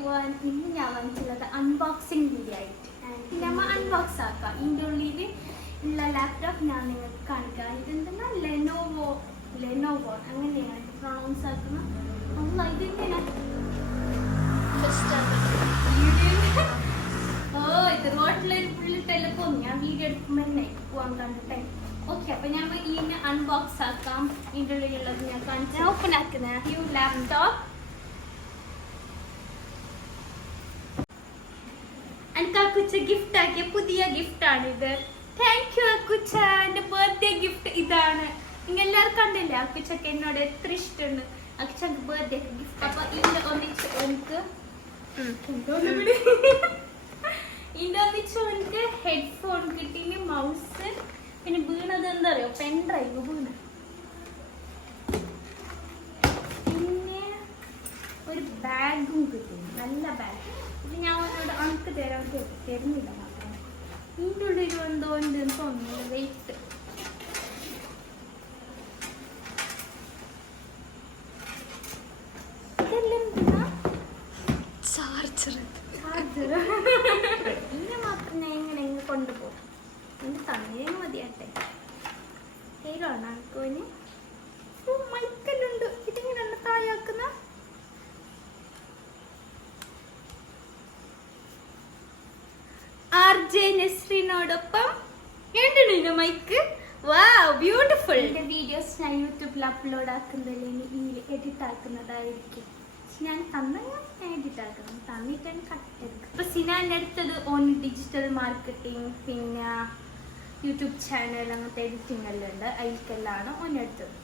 everyone. ഇന്ന് ഞാൻ വന്നിട്ടുള്ളത് അൺബോക്സിംഗ് വീഡിയോ ആയിട്ട്. നമ്മൾ അൺബോക്സ് ആക്കാം. ഇതിൻ്റെ ഉള്ളിൽ ഉള്ള ലാപ്ടോപ്പ് ഞാൻ നിങ്ങൾക്ക് കാണിക്കാം. ഇതെന്താ ലെനോവോ അങ്ങനെയാണ് പ്രൊണൗൺസ് ആക്കുന്നത്. അല്ല ഇതെങ്ങനെ ഇത് റോട്ടിലെ ഫുള്ള് ടെലിഫോൺ ഞാൻ വീഡിയോ എടുക്കുമ്പോൾ തന്നെ പോകാൻ കണ്ടിട്ടേ. ഓക്കെ, അപ്പൊ ഞാൻ ഇതിനെ അൺബോക്സ് ആക്കാം. ഇതിൻ്റെ ഉള്ളിലുള്ളത് ഞാൻ കാണിച്ചാൽ ഓപ്പൺ ആക്കുന്ന ന്യൂ ലാപ്ടോപ്പ്. എനിക്ക് അക്കുച്ച ഗിഫ്റ്റ് ആക്കിയ പുതിയ ഗിഫ്റ്റ് ആണിത്. Thank you Akkucha. എന്റെ ബർത്ത്ഡേ ഗിഫ്റ്റ് ഇതാണ്. നിങ്ങൾ എല്ലാവരും കണ്ടില്ലേ അക്കുച്ചക്ക് എന്നോട് എത്ര ഇഷ്ടമുണ്ട്. അക്കുച്ചക്ക് ബർത്ത്ഡേ ഗിഫ്റ്റ്. അപ്പൊ ഇതിന്റെ ഒന്നിച്ച് എനിക്ക് ഹെഡ്ഫോൺ കിട്ടി, മൗസ്, പിന്നെ വീണത് എന്താ അറിയോ, പെൻ ഡ്രൈവ് വീണ, പിന്നെ ഒരു ബാഗും കിട്ടി, നല്ല ബാഗ്. ഇത് ഞാൻ അവനോട് അണക്ക് തരാൻ തരുന്നില്ല മാത്രം. ഇതിൻ്റെ ഉള്ളിൽ എന്തോ ഉണ്ടെന്ന് തോന്നുന്നു. വെയിറ്റ് ഇതെല്ലാം എന്തിനാ? ചാർജർ. ഇന്നെ മാത്രം ഞാൻ എങ്ങനെ കൊണ്ടുപോകും. എൻ്റെ തന്നേ മതിയാട്ടെ. കയ്യിലാണ് ആക്കുവിന്. മൈക്കല്ലുണ്ട്. ഇതിങ്ങനെയാണ് തായാക്കുന്ന. RJ നസ്രീനോടൊപ്പം കണ്ടിട്ടില്ല മൈക്ക്. വാവ്, ബ്യൂട്ടിഫുൾ. എൻ്റെ വീഡിയോസ് ഞാൻ യൂട്യൂബിൽ അപ്ലോഡ് ആക്കുന്നതിൽ ഇതിൽ എഡിറ്റ് ആക്കുന്നതായിരിക്കും. ഞാൻ എഡിറ്റ് ആക്കണം, തന്നിട്ടാണ് കട്ടെടുക്കുക. ഇപ്പൊ സിനാൻ്റെ അടുത്തത് ഓൺ ഡിജിറ്റൽ മാർക്കറ്റിംഗ്, പിന്നെ യൂട്യൂബ് ചാനൽ, അങ്ങനത്തെ എഡിറ്റിംഗ് എല്ലാം ഉണ്ട്. അതിൽക്കെല്ലാം ഓനെടുത്തത്.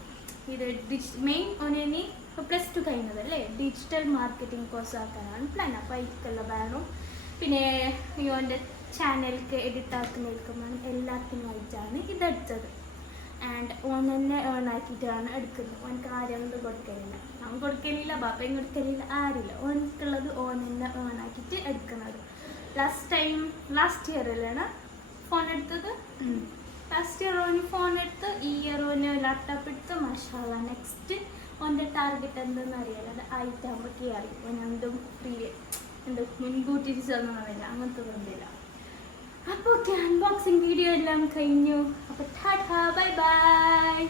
ഇത് മെയിൻ ഓനി +2 കഴിഞ്ഞതല്ലേ, ഡിജിറ്റൽ മാർക്കറ്റിംഗ് കോഴ്സ് ആക്കാനാണ് പ്ലാൻ. അപ്പോൾ അതിൽക്കെല്ലാം വേണം. പിന്നെ ഓൻ്റെ ചാനലിലേക്ക് എഡിറ്റ് ആക്കുന്നതിൽക്കും എല്ലാത്തിനുമായിട്ടാണ് ഇതെടുത്തത്. ആൻഡ് ഓൺ തന്നെ ഏൺ ആക്കിയിട്ടാണ് എടുക്കുന്നത്. ഓനക്ക് ആരും എന്ത് കൊടുക്കലില്ല, അവൻ കൊടുക്കലില്ല, ബാപ്പയും കൊടുക്കലില്ല, ആരില്ല. ഓനക്കുള്ളത് ഓൻ തന്നെ ഏൺ ആക്കിയിട്ട് എടുക്കുന്നത്. ലാസ്റ്റ് ഇയറിലാണ് ഫോൺ എടുത്തത്. ലാസ്റ്റ് ഇയർ ഓന് ഫോൺ എടുത്ത്, ഈ ഇയർ ഓന് ലാപ്ടോപ്പ് എടുത്ത്. മാഷാള്ള. നെക്സ്റ്റ് ഓൻ്റെ ടാർഗറ്റ് എന്തെന്ന് അറിയാലോ, അത് ആയിട്ടാകുമ്പോഴേക്കേ അറിയും. ഓൻ എന്ത് മുൻകൂട്ടി ചെന്നതല്ല, അങ്ങനത്തെ ഒന്നുമില്ല. അപ്പോൾ ഓക്കെ, അൺബോക്സിങ് വീഡിയോ എല്ലാം കഴിഞ്ഞു. അപ്പോൾ ടാറ്റാ, ബൈ ബൈ.